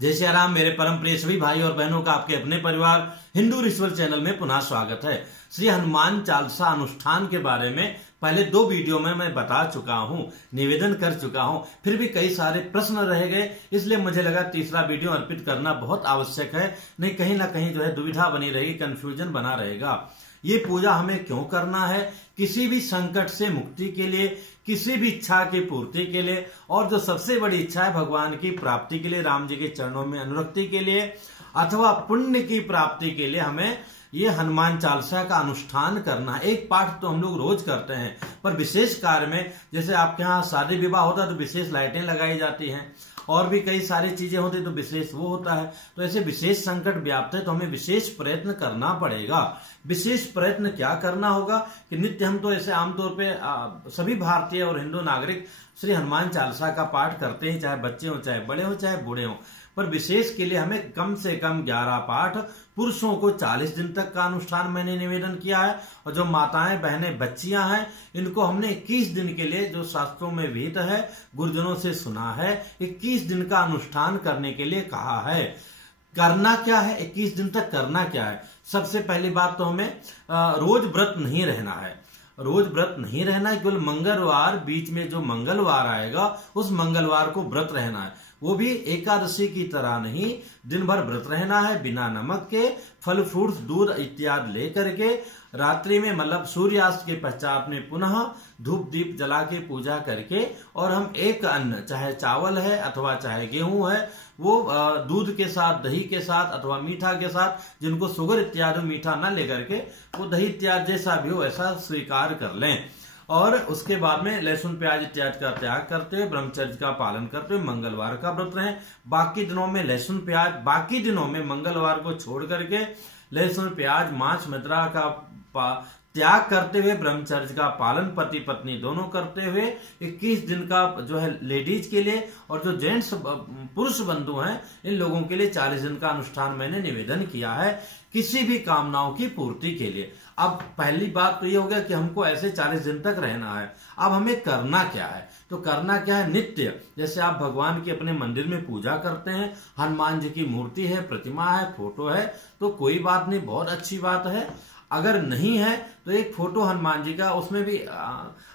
जय श्री राम। मेरे परम प्रिय सभी भाई और बहनों का आपके अपने परिवार हिंदू रिचुअल चैनल में पुनः स्वागत है। श्री हनुमान चालीसा अनुष्ठान के बारे में पहले 2 वीडियो में मैं बता चुका हूं, निवेदन कर चुका हूं, फिर भी कई सारे प्रश्न रह गए, इसलिए मुझे लगा तीसरा वीडियो अर्पित करना बहुत आवश्यक है। नहीं कहीं ना कहीं जो है दुविधा बनी रहेगी, कंफ्यूजन बना रहेगा। ये पूजा हमें क्यों करना है? किसी भी संकट से मुक्ति के लिए, किसी भी इच्छा की पूर्ति के लिए, और जो सबसे बड़ी इच्छा है भगवान की प्राप्ति के लिए, राम जी के चरणों में अनुरक्ति के लिए, अथवा पुण्य की प्राप्ति के लिए हमें ये हनुमान चालीसा का अनुष्ठान करना है। एक पाठ तो हम लोग रोज करते हैं, पर विशेष कार्य में, जैसे आपके यहाँ शादी विवाह होता है तो विशेष लाइटें लगाई जाती हैं, और भी कई सारी चीजें होती तो विशेष वो होता है। तो ऐसे विशेष संकट व्याप्त है तो हमें विशेष प्रयत्न करना पड़ेगा। विशेष प्रयत्न क्या करना होगा कि नित्य हम तो ऐसे आमतौर पे सभी भारतीय और हिंदू नागरिक श्री हनुमान चालीसा का पाठ करते हैं, चाहे बच्चे हो, चाहे बड़े हो, चाहे बूढ़े हो। पर विशेष के लिए हमें कम से कम 11 पाठ, पुरुषों को 40 दिन तक का अनुष्ठान मैंने निवेदन किया है, और जो माताएं बहनें बच्चियां हैं इनको हमने 21 दिन के लिए, जो शास्त्रों में विहित है, गुरुजनों से सुना है, 21 दिन का अनुष्ठान करने के लिए कहा है। करना क्या है? 21 दिन तक करना क्या है? सबसे पहली बात तो हमें रोज व्रत नहीं रहना है। रोज व्रत नहीं रहना है, केवल मंगलवार, बीच में जो मंगलवार आएगा उस मंगलवार को व्रत रहना है। वो भी एकादशी की तरह नहीं, दिन भर व्रत रहना है, बिना नमक के, फल फ्रूट्स, दूध इत्यादि लेकर के, रात्रि में मतलब सूर्यास्त के पश्चात में पुनः धूप दीप जला के पूजा करके, और हम एक अन्न, चाहे चावल है अथवा चाहे गेहूं है, वो दूध के साथ, दही के साथ अथवा मीठा के साथ, जिनको शुगर इत्यादि मीठा न लेकर के, वो दही इत्यादि जैसा भी हो ऐसा स्वीकार कर लें। और उसके बाद में लहसुन प्याज इत्यादि का त्याग करते हुए ब्रह्मचर्य का पालन करते हुए मंगलवार का व्रत रहें। बाकी दिनों में लहसुन प्याज, बाकी दिनों में मंगलवार को छोड़ करके लहसुन प्याज, मांस मदिरा का त्याग करते हुए ब्रह्मचर्य का पालन पति पत्नी दोनों करते हुए 21 दिन का जो है लेडीज के लिए, और जो जेंट्स पुरुष बंधु हैं इन लोगों के लिए 40 दिन का अनुष्ठान मैंने निवेदन किया है, किसी भी कामनाओं की पूर्ति के लिए। अब पहली बात तो ये हो गया कि हमको ऐसे 40 दिन तक रहना है। अब हमें करना क्या है? तो करना क्या है, नित्य जैसे आप भगवान की अपने मंदिर में पूजा करते हैं, हनुमान जी की मूर्ति है, प्रतिमा है, फोटो है, तो कोई बात नहीं, बहुत अच्छी बात है। अगर नहीं है तो एक फोटो हनुमान जी का, उसमें भी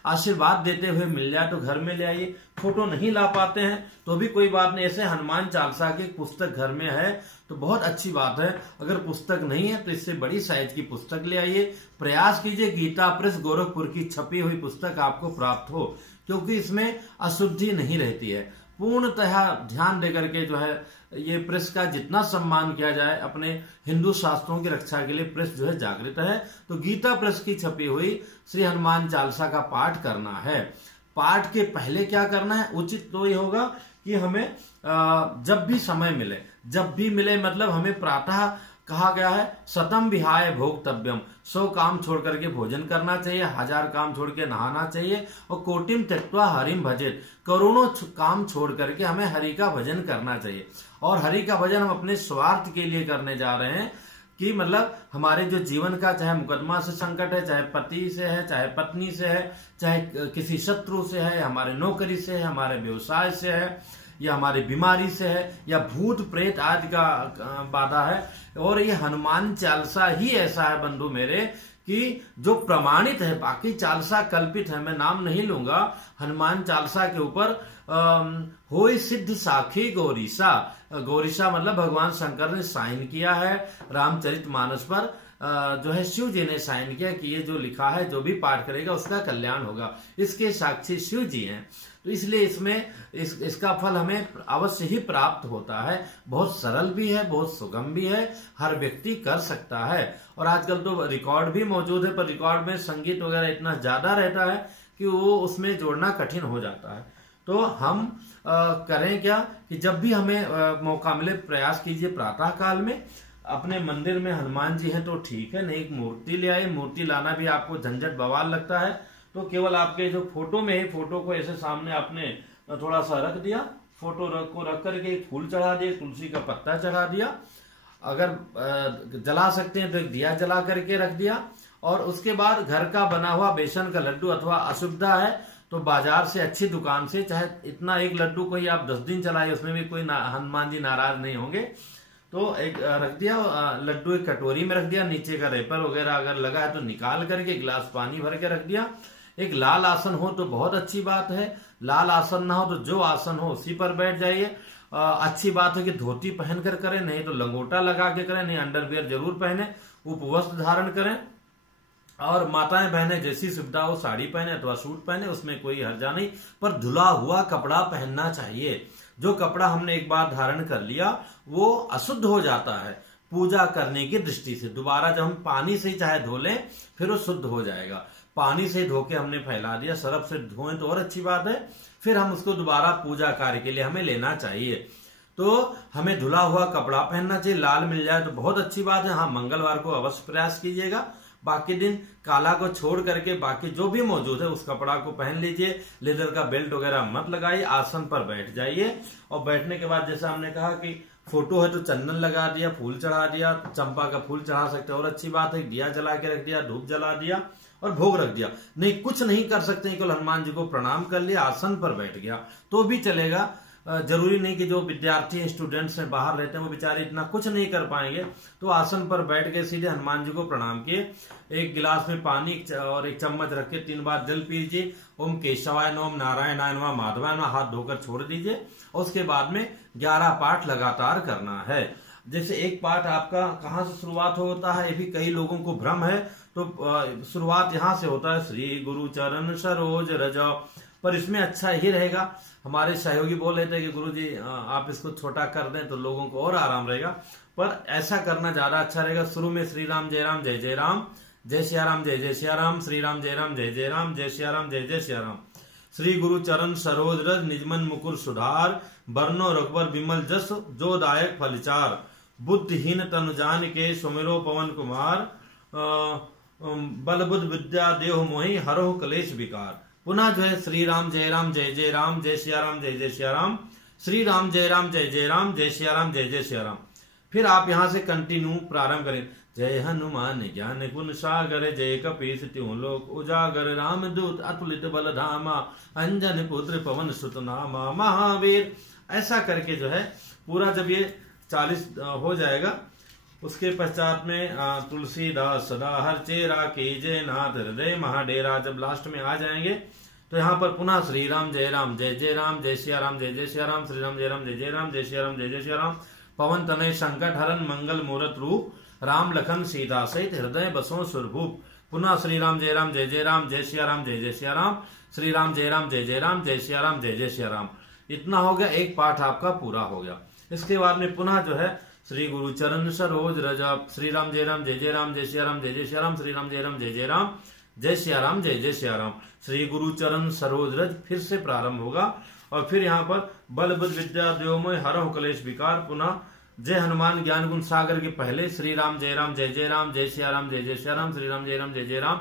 आशीर्वाद देते हुए मिल जाए तो घर में ले आइए। फोटो नहीं ला पाते हैं तो भी कोई बात नहीं, ऐसे हनुमान चालीसा की पुस्तक घर में है तो बहुत अच्छी बात है। अगर पुस्तक नहीं है तो इससे बड़ी साइज की पुस्तक ले आइए। प्रयास कीजिए गीता प्रेस गोरखपुर की छपी हुई पुस्तक आपको प्राप्त हो, क्योंकि इसमें अशुद्धि नहीं रहती है। पूर्णतः ध्यान देकर के जो है ये प्रेस का जितना सम्मान किया जाए, अपने हिंदू शास्त्रों की रक्षा के लिए प्रेस जो है जागृत है। तो गीता प्रेस की छपी हुई श्री हनुमान चालीसा का पाठ करना है। पाठ के पहले क्या करना है? उचित तो ये होगा कि हमें जब भी समय मिले, जब भी मिले मतलब हमें प्रातः कहा गया है शतम विहाय भोक्तव्यम, 100 काम छोड़ करके भोजन करना चाहिए, 1000 काम छोड़ के नहाना चाहिए, और कोटिम त्यक्त्वा हरिम भजेत, करोड़ों काम छोड़ करके हमें हरि का भजन करना चाहिए। और हरि का भजन हम अपने स्वार्थ के लिए करने जा रहे हैं कि मतलब हमारे जो जीवन का, चाहे मुकदमा से संकट है, चाहे पति से है, चाहे पत्नी से है, चाहे किसी शत्रु से है, हमारे नौकरी से है, हमारे व्यवसाय से है, या हमारी बीमारी से है, या भूत प्रेत आदि का बाधा है। और ये हनुमान चालीसा ही ऐसा है बंधु मेरे कि जो प्रमाणित है, बाकी चालीसा कल्पित है, मैं नाम नहीं लूंगा। हनुमान चालीसा के ऊपर होई सिद्ध साखी गौरीसा, गौरीसा मतलब भगवान शंकर ने साइन किया है, रामचरितमानस पर जो है शिव जी ने साइन किया कि ये जो लिखा है, जो भी पाठ करेगा उसका कल्याण होगा, इसके साक्षी शिव जी हैं। तो इसलिए इसमें इसका फल हमें अवश्य ही प्राप्त होता है। बहुत सरल भी है, बहुत सुगम भी है, हर व्यक्ति कर सकता है। और आजकल तो रिकॉर्ड भी मौजूद है, पर रिकॉर्ड में संगीत वगैरह इतना ज्यादा रहता है कि वो उसमें जोड़ना कठिन हो जाता है। तो हम करें क्या कि जब भी हमें मौका मिले, प्रयास कीजिए प्रातः काल में, अपने मंदिर में हनुमान जी हैं तो ठीक है, नहीं एक मूर्ति ले आए। मूर्ति लाना भी आपको झंझट बवाल लगता है तो केवल आपके जो फोटो में है, फोटो को ऐसे सामने आपने थोड़ा सा रख दिया, फोटो को रख करके एक फूल चढ़ा दिया, तुलसी का पत्ता चढ़ा दिया, अगर जला सकते हैं तो एक दिया जला करके रख दिया, और उसके बाद घर का बना हुआ बेसन का लड्डू अथवा अशुद्धा है तो बाजार से अच्छी दुकान से, चाहे इतना एक लड्डू को ही आप 10 दिन चलाए, उसमें भी कोई हनुमान जी नाराज नहीं होंगे। तो एक रख दिया लड्डू, एक कटोरी में रख दिया, नीचे का रेपर वगैरह अगर लगा है तो निकाल करके गिलास पानी भर के रख दिया। एक लाल आसन हो तो बहुत अच्छी बात है, लाल आसन ना हो तो जो आसन हो उसी पर बैठ जाइए। अच्छी बात है कि धोती पहन कर करें, नहीं तो लंगोटा लगा के करें, नहीं अंडरवियर जरूर पहने, उपवस्त्र धारण करें। और माताएं बहनें जैसी सुविधा हो साड़ी पहने अथवा सूट पहने, उसमें कोई हर्जा नहीं, पर धुला हुआ कपड़ा पहनना चाहिए। जो कपड़ा हमने एक बार धारण कर लिया वो अशुद्ध हो जाता है पूजा करने की दृष्टि से। दोबारा जब हम पानी से ही चाहे धो लें फिर वो शुद्ध हो जाएगा। पानी से धो के हमने फैला दिया, सरफ से धोएं तो और अच्छी बात है, फिर हम उसको दोबारा पूजा कार्य के लिए हमें लेना चाहिए। तो हमें धुला हुआ कपड़ा पहनना चाहिए, लाल मिल जाए तो बहुत अच्छी बात है। हाँ, मंगलवार को अवश्य प्रयास कीजिएगा, बाकी दिन काला को छोड़ करके बाकी जो भी मौजूद है उस कपड़ा को पहन लीजिए। लेदर का बेल्ट वगैरह मत लगाइए, आसन पर बैठ जाइए। और बैठने के बाद जैसा हमने कहा कि फोटो है तो चंदन लगा दिया, फूल चढ़ा दिया, चंपा का फूल चढ़ा सकते हैं और अच्छी बात है, दिया जला के रख दिया, धूप जला दिया और भोग रख दिया। नहीं, कुछ नहीं कर सकते, केवल हनुमान जी को प्रणाम कर लिया, आसन पर बैठ गया तो भी चलेगा। जरूरी नहीं कि जो विद्यार्थी स्टूडेंट्स हैं बाहर रहते हैं वो बेचारे इतना कुछ नहीं कर पाएंगे, तो आसन पर बैठ के सीधे हनुमान जी को प्रणाम किए। एक गिलास में पानी और एक चम्मच रख के 3 बार जल पीजिए। ओम केशवाय नमः, ओम नारायणाय नमः, माधवाय नमः, हाथ धोकर छोड़ दीजिए। और उसके बाद में 11 पाठ लगातार करना है। जैसे एक पाठ आपका कहाँ से शुरुआत होता है, ये भी कई लोगों को भ्रम है। तो शुरुआत यहाँ से होता है, श्री गुरु चरण सरोज रज, पर इसमें अच्छा ही रहेगा। हमारे सहयोगी बोल रहे थे कि गुरुजी आप इसको छोटा कर दें तो लोगों को और आराम रहेगा, पर ऐसा करना ज्यादा अच्छा रहेगा। शुरू में श्री राम जय राम जय जय राम, जय सिया राम जय जय सिया राम, श्री राम जय राम जय जय राम, जय सिया राम जय जय सिया राम। श्री गुरु चरण सरोज रज, निजमन मुकुर सुधार, बरनो रघुबर विमल जस, जो दायक फलचार। बुद्धिहीन तनु जान के सुमिरो पवन कुमार, बल बुद्ध विद्या देह मोहि हरो कलेश विकार। पुनः जो है श्री राम जय राम जय जय राम, जय सिया राम जय जय सिया राम, श्री राम जय राम जय जय राम, जय सिया राम जय जय सिया राम। फिर आप यहाँ से कंटिन्यू प्रारंभ करें। जय हनुमान ज्ञान गुण सागर, जय कपीस त्यों लोक उजागर, राम दूत अतुलित बल धामा, अंजन पुत्र पवन सुत नामा, महावीर। ऐसा करके जो है पूरा जब ये 40 हो जाएगा, उसके पश्चात में तुलसीदास सदा हर चेरा कीजे नाथ हृदय महाडेरा। जब लास्ट में आ जाएंगे तो यहाँ पर पुनः श्री राम जय राम जय जय राम, जय सिया राम जय जय सिया राम, श्री राम जय राम जय जय राम, जय सिया राम जय जय सिया राम। पवन तनय संकट हरन मंगल मूरत रूप, राम लखन सीता सहित हृदय बसों सुरभूप। पुनः श्री राम जय राम जय जय राम, जय सिया राम जय जय सिया राम, श्री राम जय राम जय जय राम, जय सिया राम जय जय सिया राम। इतना हो गया, एक पाठ आपका पूरा हो गया। इसके बाद में पुनः जो है श्री गुरु चरण सरोज रज, श्री राम जय राम जय जय राम, जय सिया राम जय जय सिया राम, श्री राम जय राम जय जय राम, जय सिया राम जय जय सिया राम। श्री गुरु चरण सरोज रज फिर से प्रारंभ होगा। और फिर यहाँ पर बल बुद्ध विद्या देवमय हरहु कलेश विकार। पुनः जय हनुमान ज्ञान गुण सागर के पहले श्री राम जय राम जय जय राम, जय सिया राम जय जय सिया राम, श्री राम जय राम जय जय राम,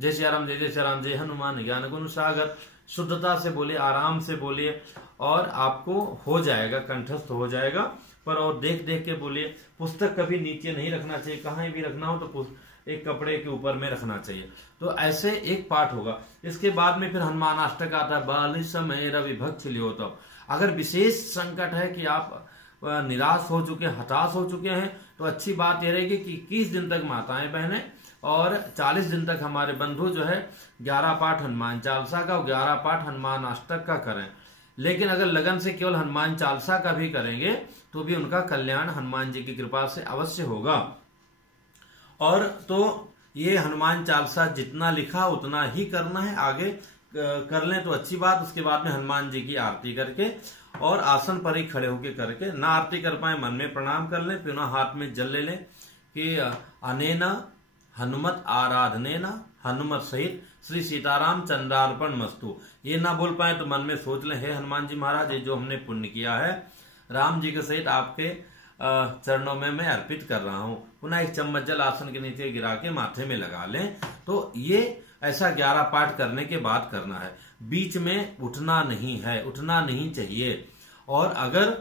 जय सिया राम जय जय सिया राम, जय हनुमान ज्ञान गुण सागर। शुद्धता से बोलिए, आराम से बोलिए और आपको हो जाएगा, कंठस्थ हो जाएगा। पर और देख देख के बोलिए। पुस्तक कभी नीचे नहीं रखना चाहिए, कहीं भी रखना हो तो एक कपड़े के ऊपर में रखना चाहिए। तो ऐसे एक पाठ होगा। इसके बाद में फिर हनुमान अष्टक आता है, बाल समय रवि भक्त लियो। तब अगर विशेष संकट है कि आप निराश हो चुके हैं, हताश हो चुके हैं, तो अच्छी बात यह रहेगी कि 21 दिन तक माताएं बहनें और 40 दिन तक हमारे बंधु जो है 11 पाठ हनुमान चालीसा का और 11 पाठ हनुमान अष्टक का करें। लेकिन अगर लगन से केवल हनुमान चालीसा का भी करेंगे तो भी उनका कल्याण हनुमान जी की कृपा से अवश्य होगा। और तो ये हनुमान चालीसा जितना लिखा उतना ही करना है, आगे कर लें तो अच्छी बात। उसके बाद में हनुमान जी की आरती करके और आसन पर ही खड़े होकर करके, ना आरती कर पाए मन में प्रणाम कर लें, पुनः हाथ में जल ले लें कि अनेना हनुमत आराधनेना हनुमत सहित श्री सीताराम चंद्रार्पण मस्तु। ये ना बोल पाए तो मन में सोच लें, हे हनुमान जी महाराज, ये जो हमने पुण्य किया है राम जी के सहित आपके चरणों में मैं अर्पित कर रहा हूं। पुनः एक चम्मच जल आसन के नीचे गिरा के माथे में लगा लें। तो ये ऐसा 11 पाठ करने के बाद करना है। बीच में उठना नहीं है, उठना नहीं चाहिए। और अगर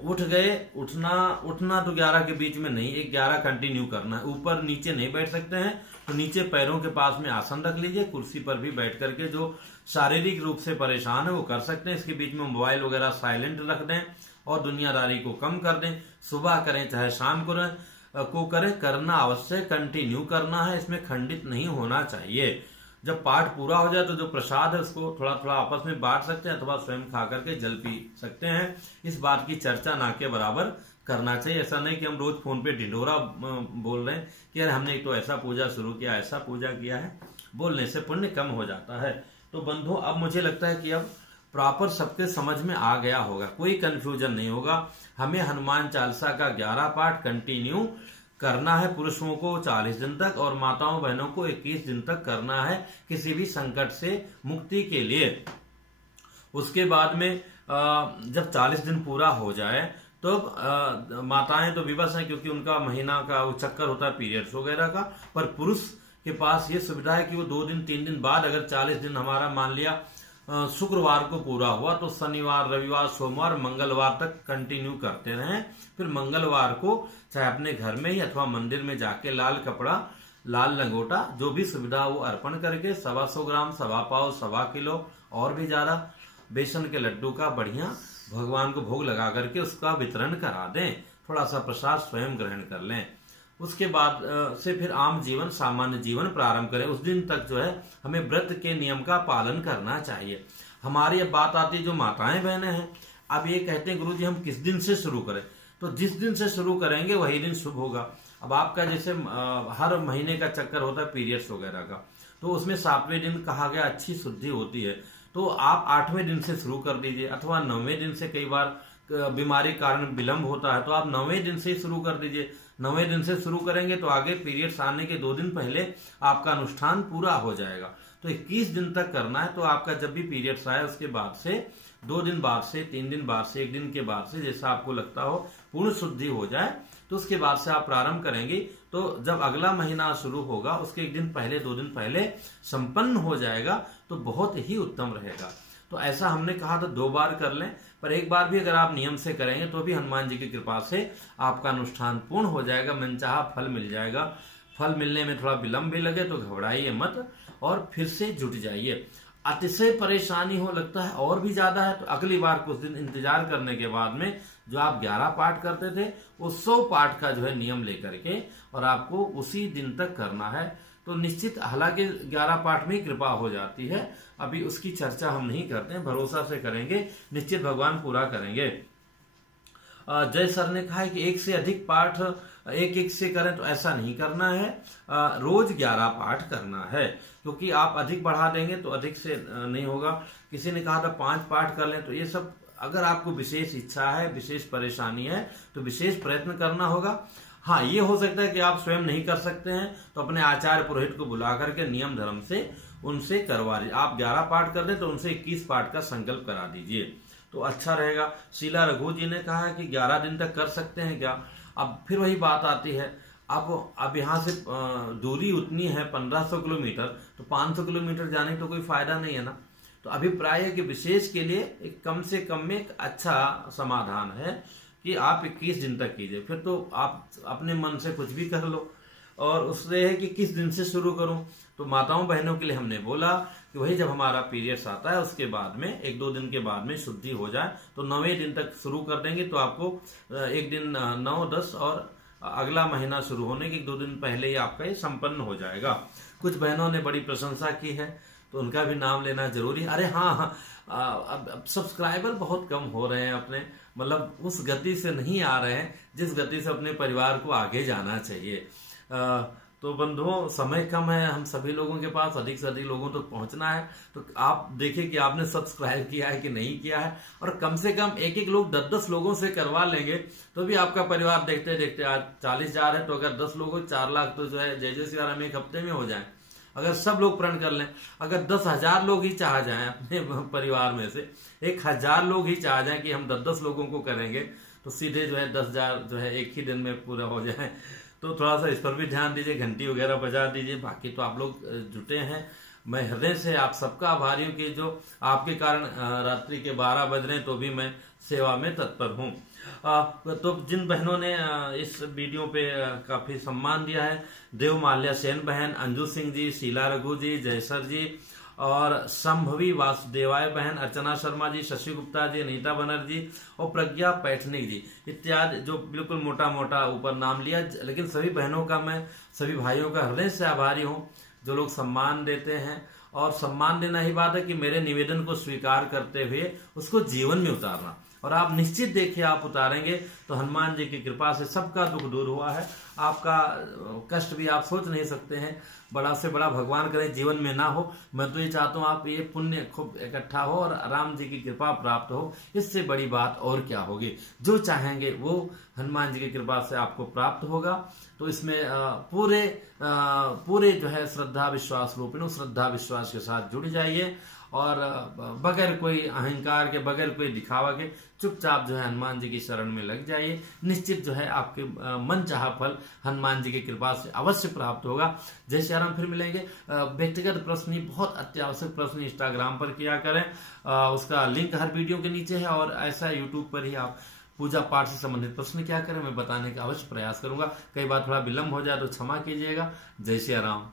उठ गए, उठना तो 11 के बीच में नहीं, 11 कंटिन्यू करना है। ऊपर नीचे नहीं बैठ सकते हैं तो नीचे पैरों के पास में आसन रख लीजिए, कुर्सी पर भी बैठ करके जो शारीरिक रूप से परेशान है वो कर सकते हैं। इसके बीच में मोबाइल वगैरह साइलेंट रख दें और दुनियादारी को कम कर दें। सुबह करें चाहे शाम को करें, करना अवश्य, कंटिन्यू करना है, इसमें खंडित नहीं होना चाहिए। जब पाठ पूरा हो जाए तो जो प्रसाद है उसको थोड़ा थोड़ा आपस में बांट सकते हैं अथवा स्वयं खा करके जल पी सकते हैं। इस बात की चर्चा ना के बराबर करना चाहिए। ऐसा नहीं कि हम रोज फोन पे ढिंढोरा बोल रहे हैं कि यार हमने तो ऐसा पूजा शुरू किया, ऐसा पूजा किया है। बोलने से पुण्य कम हो जाता है। तो बंधु, अब मुझे लगता है कि अब प्रॉपर सबके समझ में आ गया होगा, कोई कंफ्यूजन नहीं होगा। हमें हनुमान चालीसा का 11 पाठ कंटिन्यू करना है, पुरुषों को 40 दिन तक और माताओं बहनों को 21 दिन तक करना है, किसी भी संकट से मुक्ति के लिए। उसके बाद में जब 40 दिन पूरा हो जाए तो माताएं तो विवश हैं क्योंकि उनका महीना का वो चक्कर होता है पीरियड्स वगैरह का। पर पुरुष के पास ये सुविधा है कि वो 2 दिन 3 दिन बाद, अगर 40 दिन हमारा मान लिया शुक्रवार को पूरा हुआ तो शनिवार, रविवार, सोमवार, मंगलवार तक कंटिन्यू करते रहें। फिर मंगलवार को चाहे अपने घर में ही अथवा मंदिर में जाके लाल कपड़ा, लाल लंगोटा, जो भी सुविधा वो अर्पण करके 125 ग्राम, 1.25 पाव, 1.25 किलो और भी ज्यादा बेसन के लड्डू का बढ़िया भगवान को भोग लगा करके उसका वितरण करा दें। थोड़ा सा प्रसाद स्वयं ग्रहण कर लें। उसके बाद से फिर आम जीवन, सामान्य जीवन प्रारंभ करें। उस दिन तक जो है हमें व्रत के नियम का पालन करना चाहिए। हमारी अब बात आती है जो माताएं बहनें हैं, अब ये कहते हैं गुरुजी हम किस दिन से शुरू करें। तो जिस दिन से शुरू करेंगे वही दिन शुभ होगा। अब आपका जैसे हर महीने का चक्कर होता है पीरियड्स वगैरह का, तो उसमें 7वें दिन कहा गया अच्छी शुद्धि होती है, तो आप 8वें दिन से शुरू कर दीजिए अथवा 9वें दिन से। कई बार बीमारी कारण विलंब होता है तो आप 9वें दिन से शुरू कर दीजिए। 9वें दिन से शुरू करेंगे तो आगे पीरियड्स आने के 2 दिन पहले आपका अनुष्ठान पूरा हो जाएगा। तो 21 दिन तक करना है। तो आपका जब भी पीरियड्स आए उसके बाद से 2 दिन बाद से, 3 दिन बाद से, 1 दिन के बाद से, जैसा आपको लगता हो पूर्ण शुद्धि हो जाए तो उसके बाद से आप प्रारंभ करेंगे। तो जब अगला महीना शुरू होगा उसके 1 दिन पहले, 2 दिन पहले संपन्न हो जाएगा तो बहुत ही उत्तम रहेगा। तो ऐसा हमने कहा था 2 बार कर लें, पर 1 बार भी अगर आप नियम से करेंगे तो भी हनुमान जी की कृपा से आपका अनुष्ठान पूर्ण हो जाएगा, मनचाहा फल मिल जाएगा। फल मिलने में थोड़ा विलंब भी लगे तो घबराइए मत और फिर से जुट जाइए। अतिशय परेशानी हो लगता है और भी ज्यादा है तो अगली बार कुछ दिन इंतजार करने के बाद में जो आप 11 पाठ करते थे वो 100 पाठ का जो है नियम लेकर के और आपको उसी दिन तक करना है। तो निश्चित, हालांकि 11 पाठ में कृपा हो जाती है, अभी उसकी चर्चा हम नहीं करते हैं, भरोसा से करेंगे, निश्चित भगवान पूरा करेंगे। जय सर ने कहा है कि 1 से अधिक पाठ एक से करें, तो ऐसा नहीं करना है। रोज 11 पाठ करना है, क्योंकि आप अधिक बढ़ा देंगे तो अधिक से नहीं होगा। किसी ने कहा था 5 पाठ कर लें, तो ये सब अगर आपको विशेष इच्छा है, विशेष परेशानी है तो विशेष प्रयत्न करना होगा। हाँ, ये हो सकता है कि आप स्वयं नहीं कर सकते हैं तो अपने आचार्य पुरोहित को बुला करके नियम धर्म से उनसे करवा लीजिए। आप 11 पाठ कर दें तो उनसे 21 पाठ का संकल्प करा दीजिए तो अच्छा रहेगा। शीला रघु जी ने कहा है कि 11 दिन तक कर सकते हैं क्या। अब फिर वही बात आती है, अब यहाँ से दूरी उतनी है 1500 किलोमीटर, तो 500 किलोमीटर जाने का तो कोई फायदा नहीं है ना। तो अभिप्राय है कि विशेष के लिए एक कम से कम में एक अच्छा समाधान है कि आप 21 दिन तक कीजिए। फिर तो आप अपने मन से कुछ भी कर लो। और उससे है कि किस दिन से शुरू करूं, तो माताओं बहनों के लिए हमने बोला कि वही जब हमारा पीरियड्स आता है उसके बाद में 1-2 दिन के बाद में शुद्धि हो जाए तो 9वें दिन तक शुरू कर देंगे। तो आपको 1 दिन 9, 10 और अगला महीना शुरू होने के 1-2 दिन पहले ही आपका ये संपन्न हो जाएगा। कुछ बहनों ने बड़ी प्रशंसा की है तो उनका भी नाम लेना जरूरी है। अरे हाँ, अब सब्सक्राइबर बहुत कम हो रहे हैं अपने, मतलब उस गति से नहीं आ रहे हैं जिस गति से अपने परिवार को आगे जाना चाहिए। तो बंधुओं, समय कम है हम सभी लोगों के पास, अधिक से अधिक लोगों तक तो पहुंचना है। तो आप देखिए कि आपने सब्सक्राइब किया है कि नहीं किया है, और कम से कम 1-1 लोग 10-10 लोगों से करवा लेंगे तो भी आपका परिवार देखते देखते आज 40 जा रहे हैं। तो अगर 10 लोगों 4 लाख तो जो है जय जय श्री राम 1 हफ्ते में हो जाए। अगर सब लोग प्रण कर लें, अगर 10,000 लोग ही चाह जाएं अपने परिवार में से, 1,000 लोग ही चाह जाएं कि हम 10-10 लोगों को करेंगे तो सीधे जो है 10,000 जो है एक ही दिन में पूरा हो जाए। तो थोड़ा सा इस पर भी ध्यान दीजिए, घंटी वगैरह बजा दीजिए। बाकी तो आप लोग जुटे हैं, मैं हृदय से आप सबका आभारी हूँ कि जो आपके कारण रात्रि के 12 बज रहे हैं तो भी मैं सेवा में तत्पर हूँ। तो जिन बहनों ने इस वीडियो पे काफी सम्मान दिया है, देवमाल्या सेन बहन, अंजू सिंह जी, शीला रघु जी, जयसर जी और संभवी वासुदेवाय बहन, अर्चना शर्मा जी, शशि गुप्ता जी, अनीता बनर्जी और प्रज्ञा पैठनिक जी इत्यादि, जो बिल्कुल मोटा मोटा ऊपर नाम लिया, लेकिन सभी बहनों का मैं, सभी भाइयों का हृदय से आभारी हूं जो लोग सम्मान देते हैं। और सम्मान देना ही बात है कि मेरे निवेदन को स्वीकार करते हुए उसको जीवन में उतारना। और आप निश्चित देखिए, आप उतारेंगे तो हनुमान जी की कृपा से सबका दुख दूर हुआ है। आपका कष्ट भी आप सोच नहीं सकते हैं, बड़ा से बड़ा भगवान करे जीवन में ना हो। मैं तो ये चाहता हूँ आप ये पुण्य खूब इकट्ठा हो और राम जी की कृपा प्राप्त हो, इससे बड़ी बात और क्या होगी। जो चाहेंगे वो हनुमान जी की कृपा से आपको प्राप्त होगा। तो इसमें पूरे जो है श्रद्धा विश्वास रूपिणी श्रद्धा विश्वास के साथ जुड़ जाइए और बगैर कोई अहंकार के, बगैर कोई दिखावा के चुपचाप जो है हनुमान जी की शरण में लग जाइए। निश्चित जो है आपके मन चाहा फल हनुमान जी की कृपा से अवश्य प्राप्त होगा। जय श्री राम। फिर मिलेंगे। व्यक्तिगत प्रश्न ही, बहुत अत्यावश्यक प्रश्न इंस्टाग्राम पर किया करें, उसका लिंक हर वीडियो के नीचे है। और ऐसा यूट्यूब पर ही आप पूजा पाठ से संबंधित प्रश्न क्या करें, मैं बताने का अवश्य प्रयास करूंगा। कई बार थोड़ा विलंब हो जाए तो क्षमा कीजिएगा। जय श्री राम।